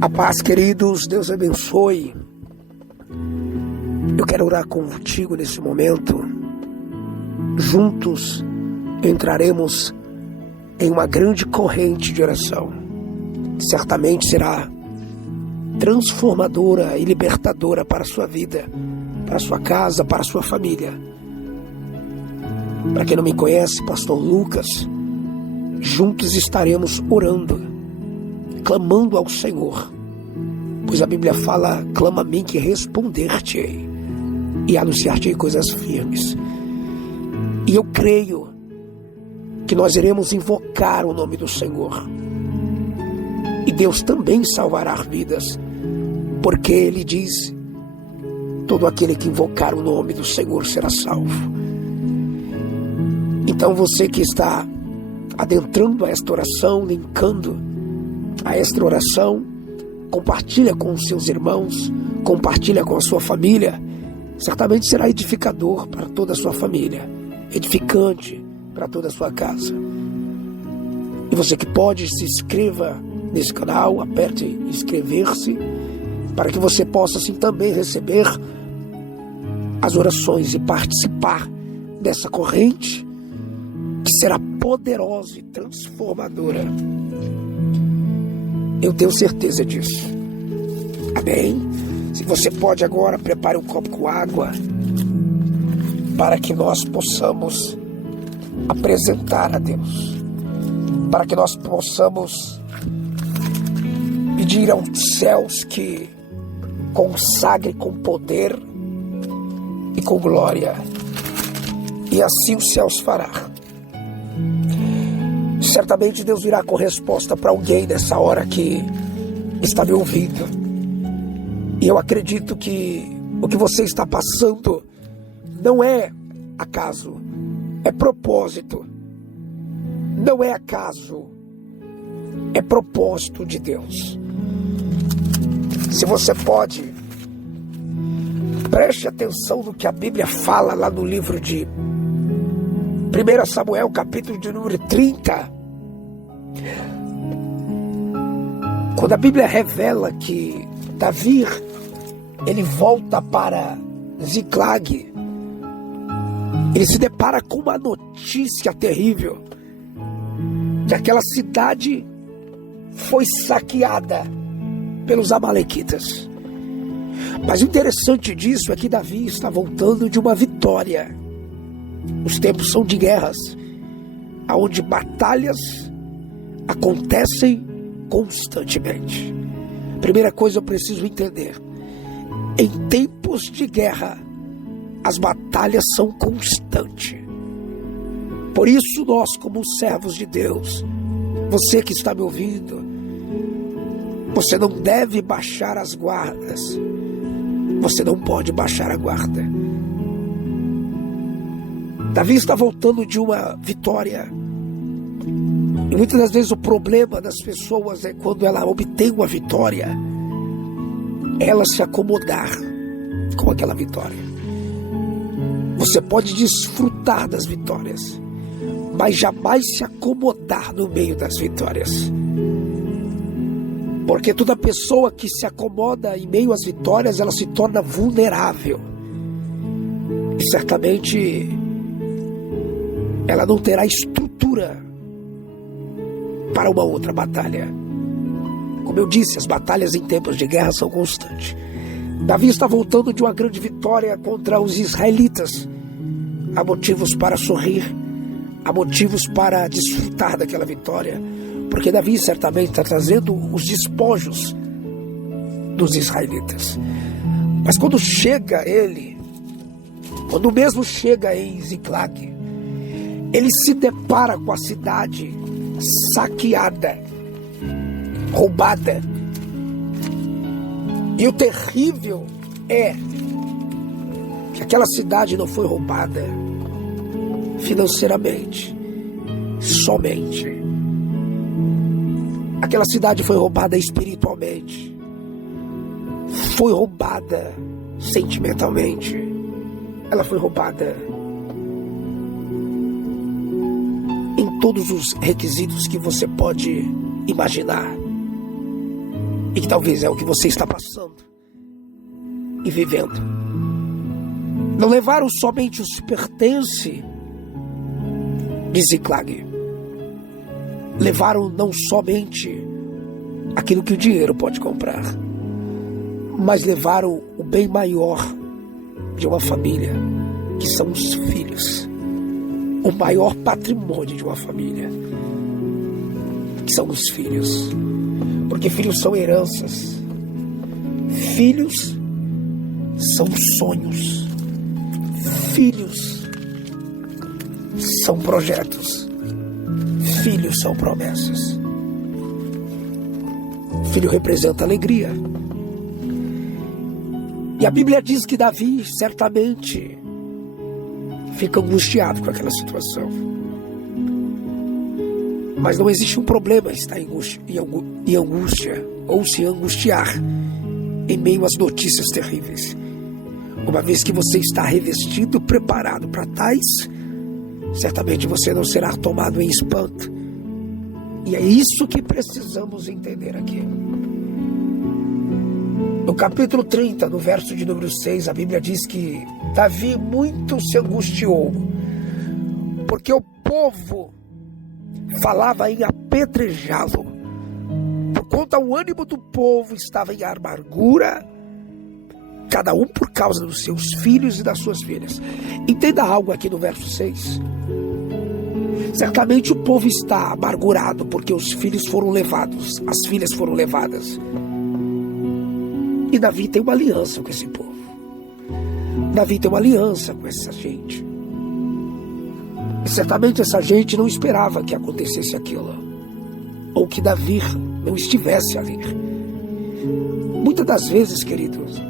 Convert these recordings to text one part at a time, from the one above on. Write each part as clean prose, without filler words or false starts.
A paz, queridos, Deus abençoe. Eu quero orar contigo nesse momento. Juntos entraremos em uma grande corrente de oração. Certamente será transformadora e libertadora para a sua vida, para a sua casa, para a sua família. Para quem não me conhece, Pastor Lucas, juntos estaremos orando, clamando ao Senhor, pois a Bíblia fala: clama a mim que responder-te-ei e anunciar-te coisas firmes. E eu creio que nós iremos invocar o nome do Senhor, e Deus também salvará vidas, porque Ele diz: todo aquele que invocar o nome do Senhor será salvo. Então você que está adentrando a esta oração, linkando a esta oração, compartilha com os seus irmãos, compartilha com a sua família. Certamente será edificador para toda a sua família, edificante para toda a sua casa. E você que pode, se inscreva nesse canal, aperte inscrever-se, para que você possa assim também receber as orações e participar dessa corrente que será poderosa e transformadora. Eu tenho certeza disso. Amém? Se você pode agora, prepare um copo com água para que nós possamos apresentar a Deus, para que nós possamos pedir aos céus que consagre com poder e com glória, e assim os céus fará. Certamente Deus virá com resposta para alguém nessa hora que está me ouvindo. E eu acredito que o que você está passando não é acaso, é propósito. Não é acaso, é propósito de Deus. Se você pode, preste atenção no que a Bíblia fala lá no livro de 1 Samuel, capítulo de número 30. Quando a Bíblia revela que Davi, ele volta para Ziclag, ele se depara com uma notícia terrível, que aquela cidade foi saqueada pelos amalequitas. Mas o interessante disso é que Davi está voltando de uma vitória. Os tempos são de guerras, onde batalhas acontecem constantemente. Primeira coisa, eu preciso entender: em tempos de guerra, as batalhas são constantes. Por isso nós, como servos de Deus, você que está me ouvindo, você não deve baixar as guardas. Você não pode baixar a guarda. Davi está voltando de uma vitória. E muitas das vezes o problema das pessoas é quando ela obtém uma vitória, ela se acomodar com aquela vitória. Você pode desfrutar das vitórias, mas jamais se acomodar no meio das vitórias. Porque toda pessoa que se acomoda em meio às vitórias, ela se torna vulnerável. E certamente ela não terá estrutura para uma outra batalha. Como eu disse, as batalhas em tempos de guerra são constantes. Davi está voltando de uma grande vitória contra os israelitas. Há motivos para sorrir, há motivos para desfrutar daquela vitória, porque Davi certamente está trazendo os despojos dos israelitas. Mas quando chega ele, quando mesmo chega em Ziclag, ele se depara com a cidade saqueada, roubada. E o terrível é que aquela cidade não foi roubada financeiramente, somente. Aquela cidade foi roubada espiritualmente, foi roubada sentimentalmente, ela foi roubada em todos os requisitos que você pode imaginar. e que talvez é o que você está passando e vivendo. Não levaram somente os pertences de Ziklag. Levaram não somente aquilo que o dinheiro pode comprar, mas levaram o bem maior de uma família, que são os filhos. O maior patrimônio de uma família, que são os filhos. Porque filhos são heranças. Filhos são sonhos. Filhos são projetos. Filhos são promessas. Filho representa alegria. E a Bíblia diz que Davi certamente fica angustiado com aquela situação. Mas não existe um problema estar em angústia ou se angustiar em meio às notícias terríveis. Uma vez que você está revestido, preparado para tais, certamente você não será tomado em espanto. E é isso que precisamos entender aqui. No capítulo 30, no verso de número 6, a Bíblia diz que Davi muito se angustiou, porque o povo falava em apedrejá-lo. Por conta o ânimo do povo estava em amargura, cada um por causa dos seus filhos e das suas filhas. Entenda algo aqui no verso 6. Certamente o povo está amargurado porque os filhos foram levados, as filhas foram levadas. E Davi tem uma aliança com esse povo. Davi tem uma aliança com essa gente. E certamente essa gente não esperava que acontecesse aquilo, ou que Davi não estivesse ali. Muitas das vezes, queridos,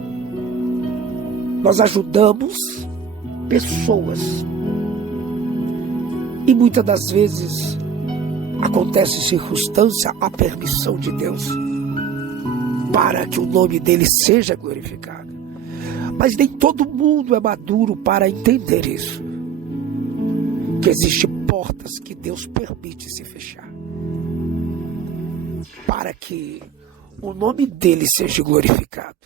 nós ajudamos pessoas, e muitas das vezes acontece circunstância à permissão de Deus, para que o nome dele seja glorificado. Mas nem todo mundo é maduro para entender isso, que existem portas que Deus permite se fechar, para que o nome dele seja glorificado.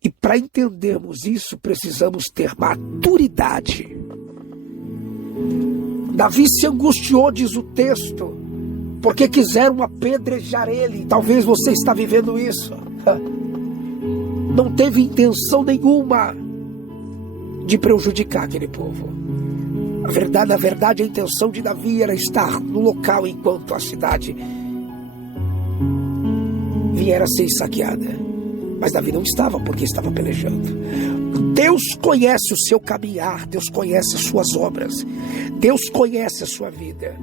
E para entendermos isso, precisamos ter maturidade. Davi se angustiou, diz o texto, porque quiseram apedrejar ele. Talvez você está vivendo isso. Não teve intenção nenhuma de prejudicar aquele povo. Na verdade, a intenção de Davi era estar no local enquanto a cidade viera a ser saqueada. Mas Davi não estava, porque estava pelejando. Deus conhece o seu caminhar, Deus conhece as suas obras, Deus conhece a sua vida,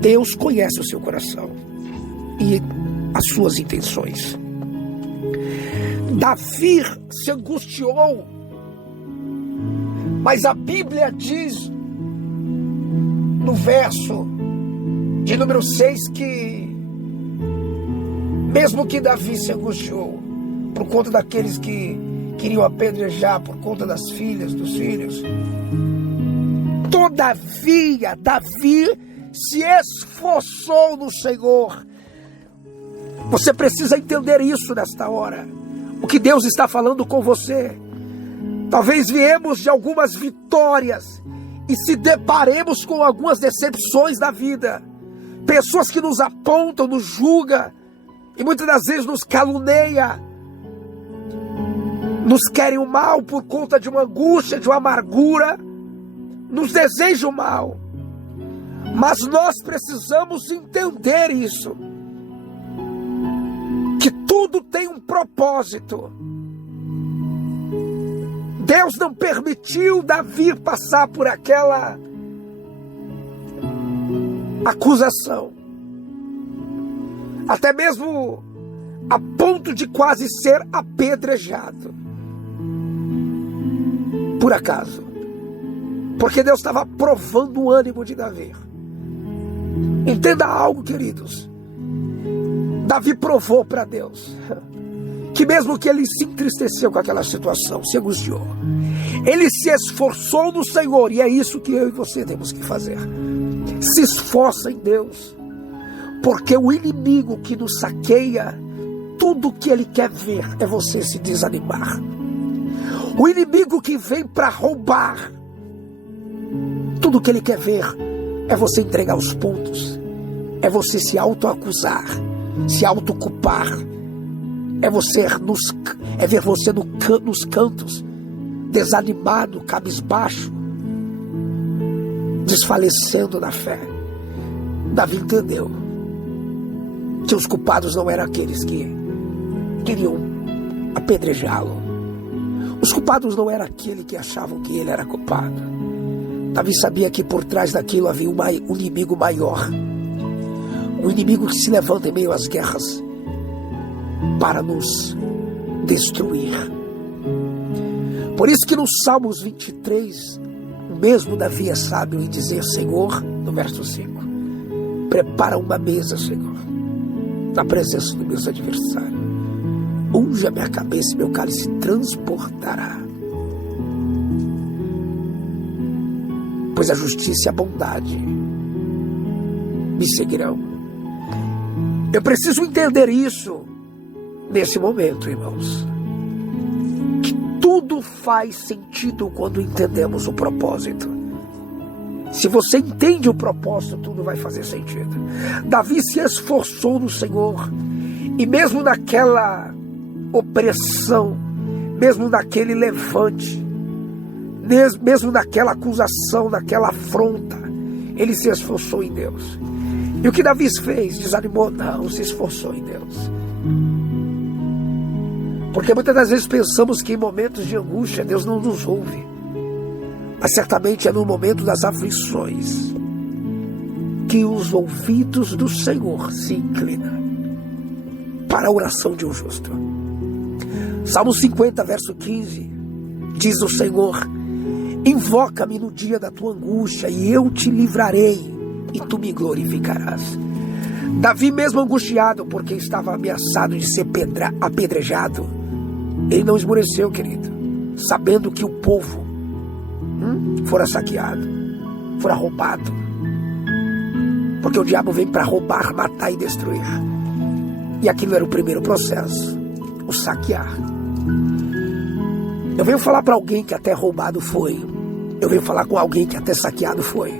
Deus conhece o seu coração e as suas intenções. Davi se angustiou, mas a Bíblia diz no verso de número 6 que mesmo que Davi se angustiou por conta daqueles que queriam apedrejar, por conta das filhas, dos filhos, todavia Davi se esforçou no Senhor. Você precisa entender isso nesta hora, o que Deus está falando com você. Talvez viemos de algumas vitórias e se deparemos com algumas decepções da vida, pessoas que nos apontam, nos julgam e muitas das vezes nos caluneia, nos querem o mal por conta de uma angústia, de uma amargura, nos desejam o mal. Mas nós precisamos entender isso, que tudo tem um propósito. Deus não permitiu Davi passar por aquela acusação, até mesmo a ponto de quase ser apedrejado, por acaso, porque Deus estava provando o ânimo de Davi. Entenda algo, queridos, Davi provou para Deus que mesmo que ele se entristeceu com aquela situação, se angustiou, ele se esforçou no Senhor. E é isso que eu e você temos que fazer. Se esforça em Deus, Porque o inimigo que nos saqueia, tudo que ele quer ver é você se desanimar. O inimigo que vem para roubar, tudo que ele quer ver é você entregar os pontos, é você se autoacusar, se autoculpar, é ver você nos cantos, desanimado, cabisbaixo, desfalecendo na fé. Davi entendeu que os culpados não eram aqueles que queriam apedrejá-lo. Os culpados não eram aqueles que achavam que ele era culpado. Davi sabia que por trás daquilo havia um inimigo maior. Um inimigo que se levanta em meio às guerras para nos destruir. Por isso que no Salmos 23, o mesmo Davi é sábio em dizer: Senhor, no verso 5, prepara uma mesa, Senhor, na presença dos meus adversários. Unge a minha cabeça e meu cálice transportará. Pois a justiça e a bondade me seguirão. Eu preciso entender isso nesse momento, irmãos. Que tudo faz sentido quando entendemos o propósito. Se você entende o propósito, tudo vai fazer sentido. Davi se esforçou no Senhor, e mesmo naquela opressão, mesmo naquele levante, mesmo naquela acusação, naquela afronta, ele se esforçou em Deus. E o que Davi fez? Desanimou? Não, se esforçou em Deus. Porque muitas das vezes pensamos que em momentos de angústia Deus não nos ouve. Mas certamente é no momento das aflições que os ouvidos do Senhor se inclinam para a oração de um justo. Salmo 50, verso 15, diz o Senhor: invoca-me no dia da tua angústia e eu te livrarei e tu me glorificarás. Davi, mesmo angustiado porque estava ameaçado de ser apedrejado, ele não esmoreceu, querido, sabendo que o povo fora saqueado, fora roubado. Porque o diabo vem para roubar, matar e destruir. E aquilo era o primeiro processo, o saquear. Eu venho falar para alguém que até roubado foi. Eu venho falar com alguém que até saqueado foi.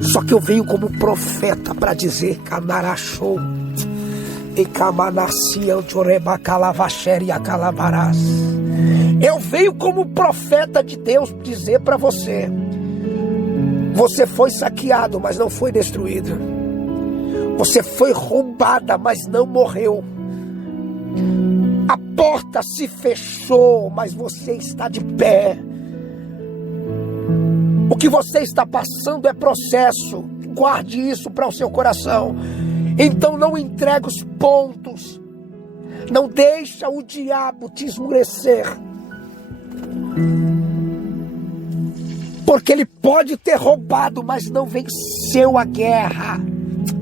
Só que eu venho como profeta para dizer: Camarachou e Camanacia Calavacheri a Calavarás. Eu venho como profeta de Deus dizer para você: você foi saqueado, mas não foi destruído. Você foi roubada, mas não morreu. A porta se fechou, mas você está de pé. O que você está passando é processo. Guarde isso para o seu coração. Então não entregue os pontos. Não deixa o diabo te esmurecer. Porque ele pode ter roubado, mas não venceu a guerra.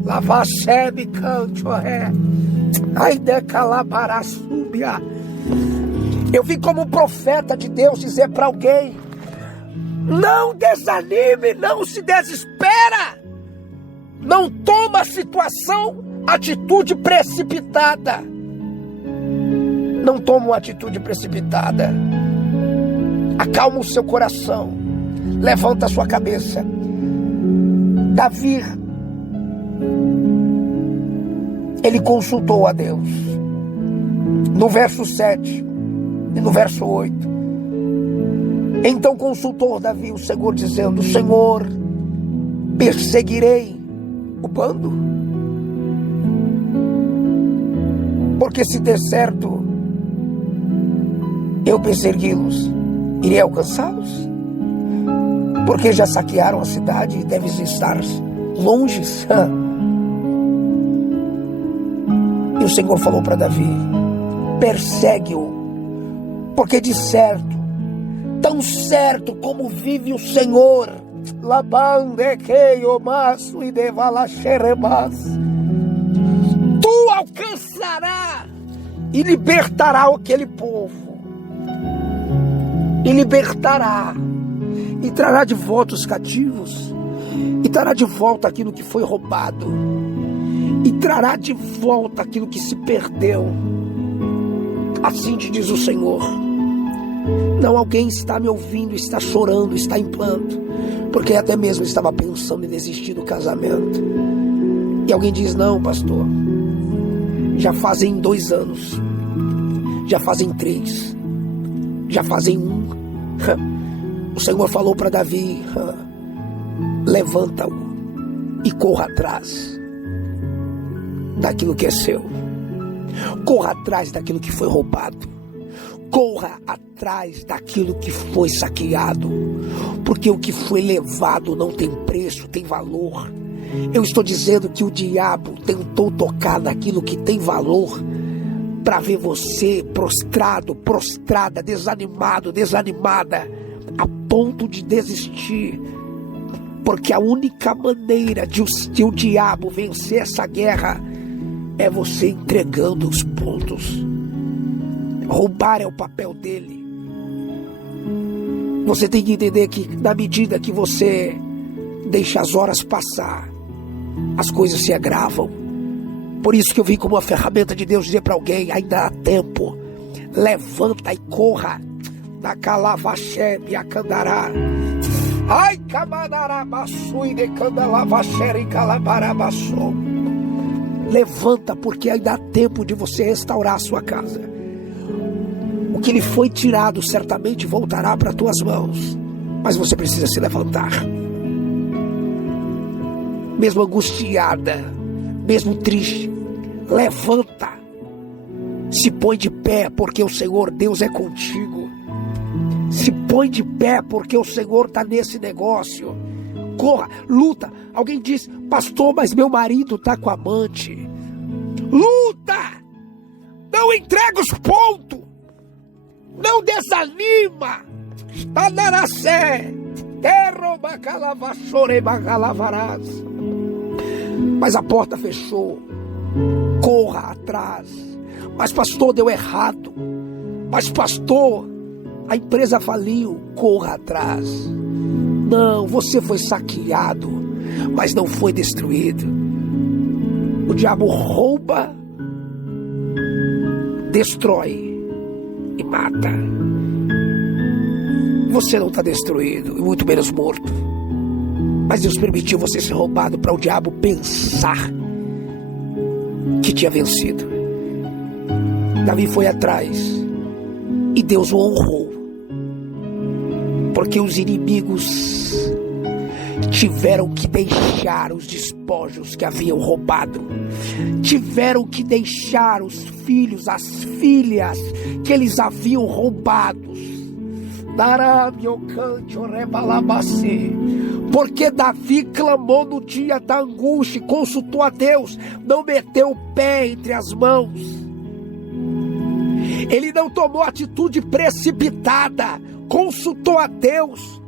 Lavachebe cantoré. Aide calabará súbia. Eu vim como profeta de Deus dizer para alguém: não desanime, não se desespera. Não toma a situação atitude precipitada. Não toma uma atitude precipitada. Acalma o seu coração. Levanta a sua cabeça. Davi, ele consultou a Deus. No verso 7 e no verso 8. Então consultou Davi o Senhor, dizendo: Senhor, perseguirei o bando? Porque se der certo eu persegui-los, irei alcançá-los? Porque já saquearam a cidade e deves estar longe. E o Senhor falou para Davi: persegue-o, porque de certo, tão certo como vive o Senhor, tu alcançarás e libertará aquele povo, e libertará, e trará de volta os cativos, e trará de volta aquilo que foi roubado, e trará de volta aquilo que se perdeu. Assim te diz o Senhor. Não, alguém está me ouvindo, está chorando, está em pranto, porque até mesmo estava pensando em desistir do casamento. E alguém diz: não, pastor, já fazem 2 anos, já fazem 3, já fazem 1. O Senhor falou para Davi: levanta-o e corra atrás daquilo que é seu. Corra atrás daquilo que foi roubado. Corra atrás daquilo que foi saqueado, porque o que foi levado não tem preço, tem valor. Eu estou dizendo que o diabo tentou tocar naquilo que tem valor para ver você prostrado, prostrada, desanimado, desanimada, a ponto de desistir, porque a única maneira de o diabo vencer essa guerra é você entregando os pontos. Roubar é o papel dele. Você tem que entender que na medida que você deixa as horas passar, as coisas se agravam. Por isso que eu vim como uma ferramenta de Deus dizer para alguém: ainda há tempo, levanta e corra. Na calavaché me acandará. Ai, camanarabaçu e de candalavachere e calabarabaçu. Levanta, porque ainda há tempo de você restaurar a sua casa. O que lhe foi tirado certamente voltará para as tuas mãos, mas você precisa se levantar. Mesmo angustiada, mesmo triste, levanta, se põe de pé, porque o Senhor Deus é contigo. Se põe de pé, porque o Senhor está nesse negócio. Corra, luta. Alguém diz: pastor, mas meu marido está com amante. Luta, não entrega os pontos. Não desanima. Está na naracé. Mas a porta fechou. Corra atrás. Mas pastor, deu errado. Mas pastor, a empresa faliu. Corra atrás. Não, você foi saqueado, mas não foi destruído. O diabo rouba, destrói e mata. Você não está destruído, e muito menos morto. Mas Deus permitiu você ser roubado para o diabo pensar que tinha vencido. Davi foi atrás e Deus o honrou, porque os inimigos tiveram que deixar os despojos que haviam roubado, tiveram que deixar os filhos, as filhas que eles haviam roubados. Porque Davi clamou no dia da angústia, consultou a Deus, não meteu o pé entre as mãos. Ele não tomou atitude precipitada, consultou a Deus.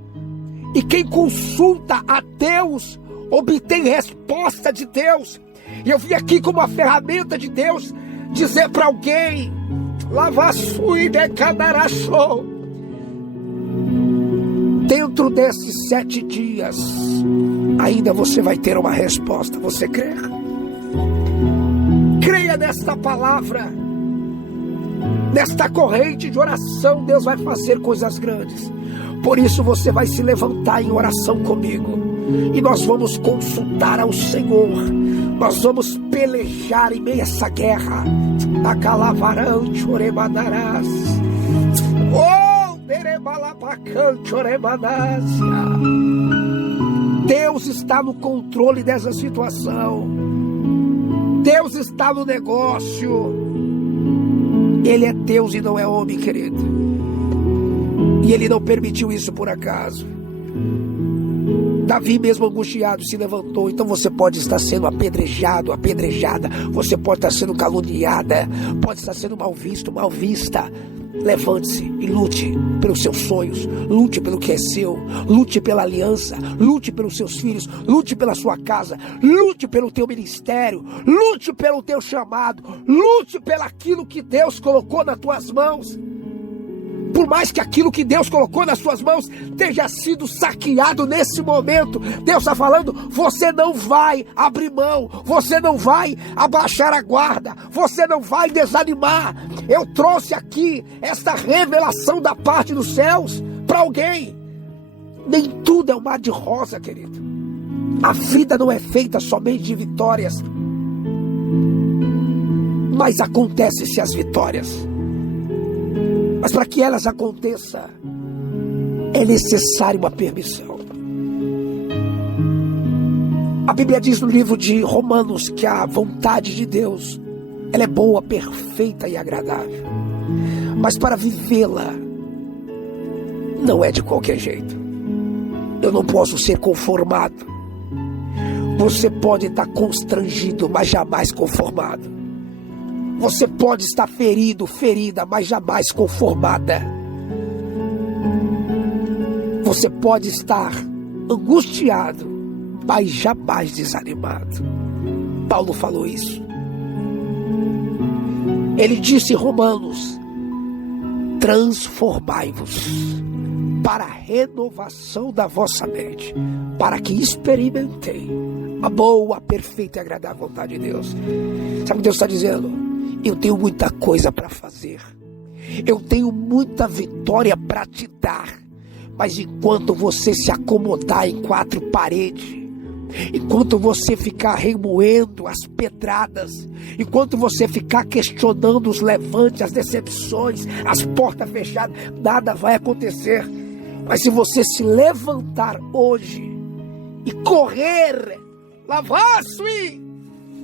E quem consulta a Deus obtém resposta de Deus. E eu vim aqui como uma ferramenta de Deus dizer para alguém: lavassui de canarachou. Dentro desses 7 dias ainda você vai ter uma resposta. Você crê? Creia nesta palavra, nesta corrente de oração. Deus vai fazer coisas grandes. Por isso você vai se levantar em oração comigo, e nós vamos consultar ao Senhor. Nós vamos pelejar em meio a essa guerra. A calavarante orebadarás. Deus está no controle dessa situação. Deus está no negócio. Ele é Deus e não é homem, querido. E Ele não permitiu isso por acaso. Davi, mesmo angustiado, se levantou. Então você pode estar sendo apedrejado, apedrejada. Você pode estar sendo caluniada, pode estar sendo mal visto, mal vista. Levante-se e lute pelos seus sonhos, lute pelo que é seu, lute pela aliança, lute pelos seus filhos, lute pela sua casa, lute pelo teu ministério, lute pelo teu chamado, lute pelo aquilo que Deus colocou nas tuas mãos. Por mais que aquilo que Deus colocou nas suas mãos tenha sido saqueado nesse momento, Deus está falando, você não vai abrir mão, você não vai abaixar a guarda, você não vai desanimar. Eu trouxe aqui esta revelação da parte dos céus para alguém. Nem tudo é um mar de rosa, querido. A vida não é feita somente de vitórias, mas acontecem-se as vitórias. Mas para que elas aconteçam, é necessário uma permissão. A Bíblia diz no livro de Romanos que a vontade de Deus, ela é boa, perfeita e agradável. Mas para vivê-la, não é de qualquer jeito. Eu não posso ser conformado. Você pode estar constrangido, mas jamais conformado. Você pode estar ferido, ferida, mas jamais conformada. Você pode estar angustiado, mas jamais desanimado. Paulo falou isso. Ele disse em Romanos: transformai-vos para a renovação da vossa mente, para que experimentei a boa, perfeita e agradável vontade de Deus. Sabe o que Deus está dizendo? Eu tenho muita coisa para fazer. Eu tenho muita vitória para te dar. Mas enquanto você se acomodar em quatro paredes, enquanto você ficar remoendo as pedradas, enquanto você ficar questionando os levantes, as decepções, as portas fechadas, nada vai acontecer. Mas se você se levantar hoje e correr, lavar-se,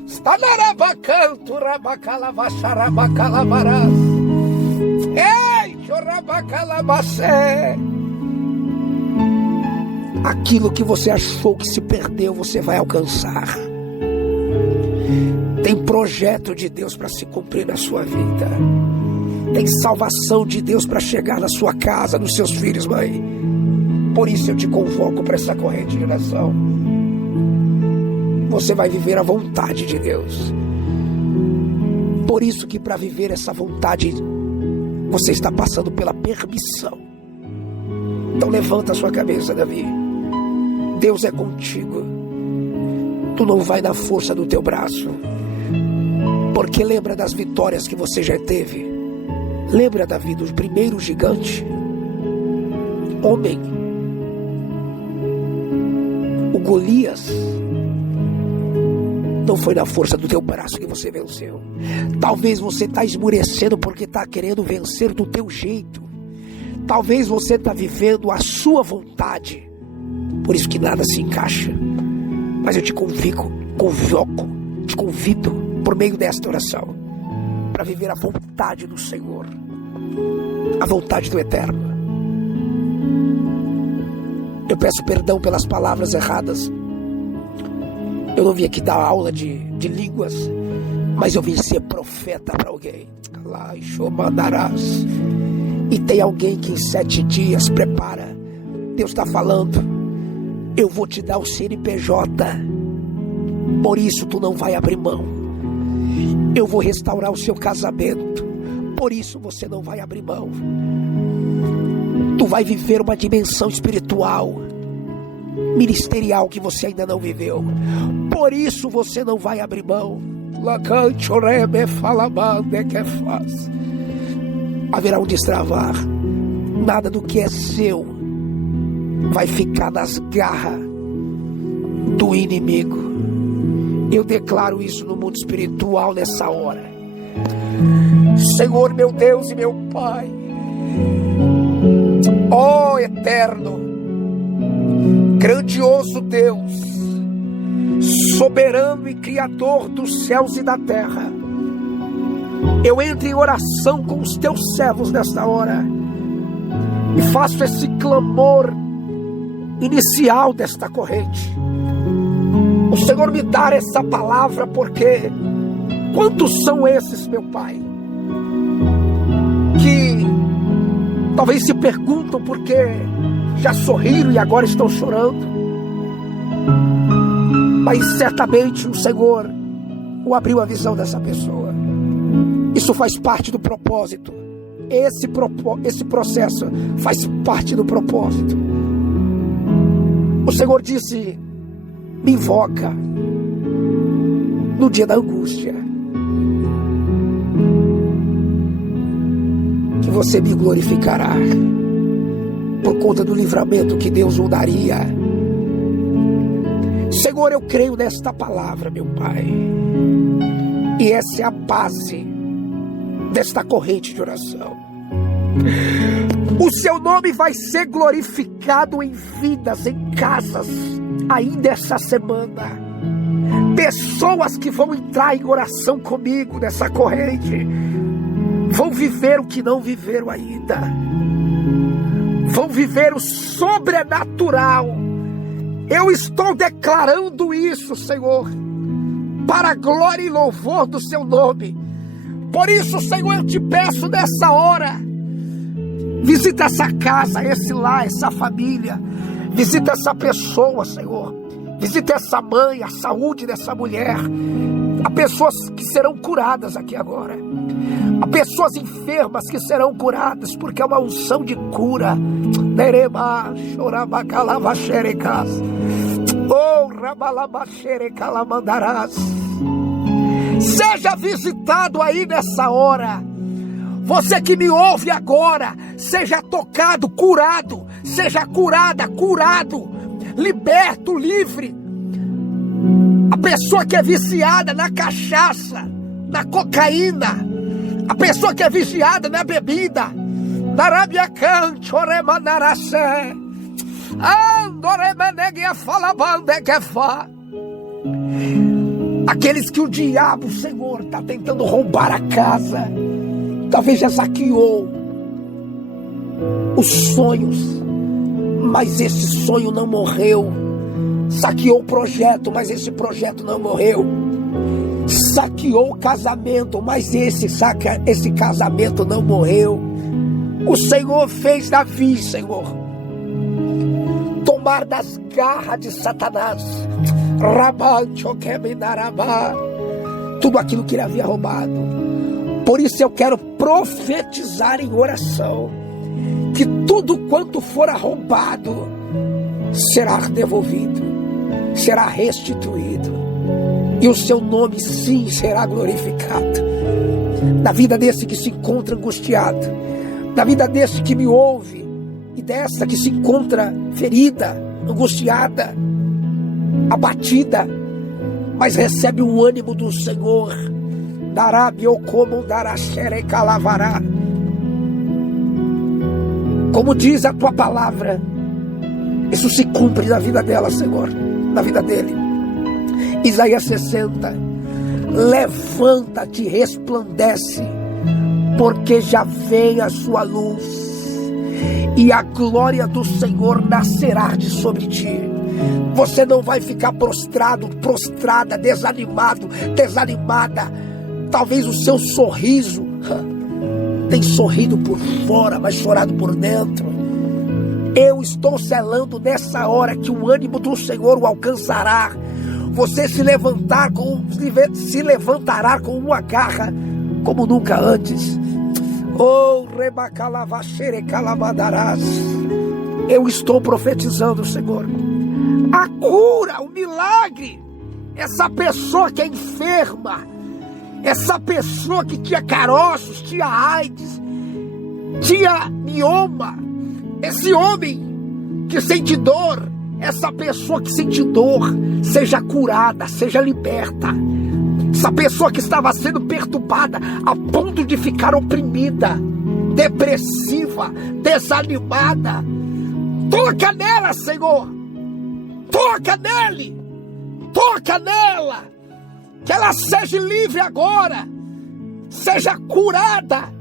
Stanarabacanto rabacalavaxarabacalavarás. Ei, chorabacalabacé. Aquilo que você achou que se perdeu, você vai alcançar. Tem projeto de Deus para se cumprir na sua vida. Tem salvação de Deus para chegar na sua casa, nos seus filhos, mãe. Por isso eu te convoco para essa corrente de oração. Você vai viver a vontade de Deus. Por isso que para viver essa vontade, você está passando pela permissão. Então levanta a sua cabeça, Davi. Deus é contigo. Tu não vai na força do teu braço. Porque lembra das vitórias que você já teve. Lembra, Davi, do primeiro gigante. Homem. O Golias. Não foi na força do teu braço que você venceu. Talvez você está esmurecendo porque está querendo vencer do teu jeito. Talvez você está vivendo a sua vontade. Por isso que nada se encaixa. Mas eu te convido por meio desta oração, para viver a vontade do Senhor. A vontade do Eterno. Eu peço perdão pelas palavras erradas. Eu não vim aqui dar aula de línguas, mas eu vim ser profeta para alguém. E tem alguém que em 7 dias prepara. Deus está falando: eu vou te dar o CNPJ, por isso tu não vai abrir mão. Eu vou restaurar o seu casamento, por isso você não vai abrir mão. Tu vai viver uma dimensão espiritual, ministerial que você ainda não viveu. Por isso você não vai abrir mão. Haverá um destravar. Nada do que é seu vai ficar nas garras do inimigo. Eu declaro isso no mundo espiritual nessa hora. Senhor, meu Deus e meu Pai, ó Eterno, grandioso Deus, soberano e criador dos céus e da terra, eu entro em oração com os teus servos nesta hora e faço esse clamor inicial desta corrente. O Senhor me dá essa palavra, porque quantos são esses, meu Pai, que talvez se perguntam porque já sorriram e agora estão chorando, mas certamente o Senhor o abriu a visão dessa pessoa. Isso faz parte do propósito esse processo faz parte do propósito. O Senhor disse: me invoca no dia da angústia, que você me glorificará por conta do livramento que Deus o daria. Senhor, eu creio nesta palavra, meu Pai, e essa é a base desta corrente de oração. O seu nome vai ser glorificado em vidas, em casas, ainda essa semana. Pessoas que vão entrar em oração comigo nessa corrente vão viver o que não viveram ainda, vão viver o sobrenatural. Eu estou declarando isso, Senhor, para a glória e louvor do seu nome. Por isso, Senhor, eu te peço nessa hora, visita essa casa, esse lar, essa família, visita essa pessoa, Senhor, visita essa mãe, a saúde dessa mulher. Há pessoas que serão curadas aqui agora, há pessoas enfermas que serão curadas, porque é uma unção de cura. Seja visitado aí nessa hora. Você que me ouve agora, seja tocado, curado, seja curada, curado, liberto, livre. A pessoa que é viciada na cachaça, na cocaína, a pessoa que é viciada na bebida, na rabiacan, choremanaracé, aqueles que o diabo, Senhor, está tentando roubar a casa, talvez já saqueou os sonhos, mas esse sonho não morreu. Saqueou o projeto, mas esse projeto não morreu. Saqueou o casamento, mas esse casamento não morreu. O Senhor fez Davi, Senhor, tomar das garras de Satanás tudo aquilo que ele havia roubado. Por isso eu quero profetizar em oração que tudo quanto for roubado será devolvido, será restituído, e o seu nome sim será glorificado na vida desse que se encontra angustiado, na vida desse que me ouve e dessa que se encontra ferida, angustiada, abatida, mas recebe o ânimo do Senhor. Dará biocomo dará xerecalavará. Como diz a tua palavra, isso se cumpre na vida dela, Senhor, na vida dele. Isaías 60. Levanta-te, resplandece, porque já vem a sua luz, e a glória do Senhor nascerá de sobre ti. Você não vai ficar prostrado, prostrada, desanimado, desanimada. Talvez o seu sorriso tem sorrido por fora, mas chorado por dentro. Eu estou selando nessa hora que o ânimo do Senhor o alcançará. Você se levantará com uma garra como nunca antes. Oh, rebacalavaxere calamadarás. Eu estou profetizando, Senhor, a cura, o milagre. Essa pessoa que é enferma, essa pessoa que tinha caroços, tinha AIDS, tinha mioma, esse homem que sente dor, essa pessoa que sente dor, seja curada, seja liberta. Essa pessoa que estava sendo perturbada a ponto de ficar oprimida, depressiva, desanimada, toca nela, Senhor, toca nele, toca nela, que ela seja livre agora, seja curada,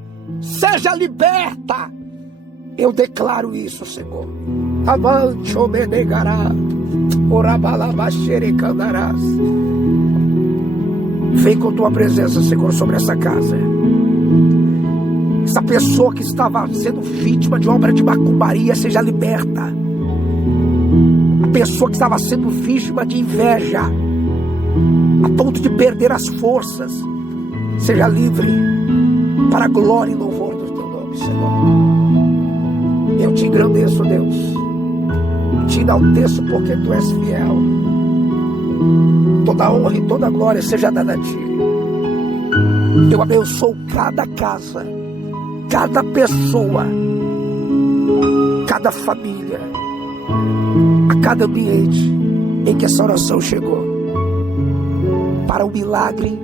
seja liberta. Eu declaro isso, Senhor. Avante obedegará, orabalabaxerecandarás. Vem com tua presença, Senhor, sobre essa casa. Essa pessoa que estava sendo vítima de obra de macumbaria seja liberta. A pessoa que estava sendo vítima de inveja, a ponto de perder as forças, seja livre para a glória e louvor do teu nome. Senhor. Eu te engrandeço, Deus. Te enalteço porque tu és fiel. Toda honra e toda glória seja dada a ti. Eu abençoo cada casa, cada pessoa, cada família, a cada ambiente em que essa oração chegou, para um milagre,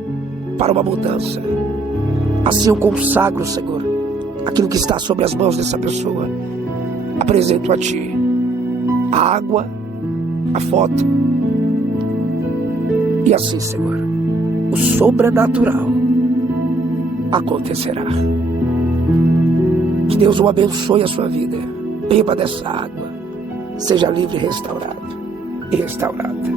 para uma mudança. Assim eu consagro, Senhor, aquilo que está sobre as mãos dessa pessoa. Apresento a ti a água, a foto, e assim, Senhor, o sobrenatural acontecerá. Que Deus o abençoe a sua vida. Beba dessa água, seja livre e restaurado e restaurada.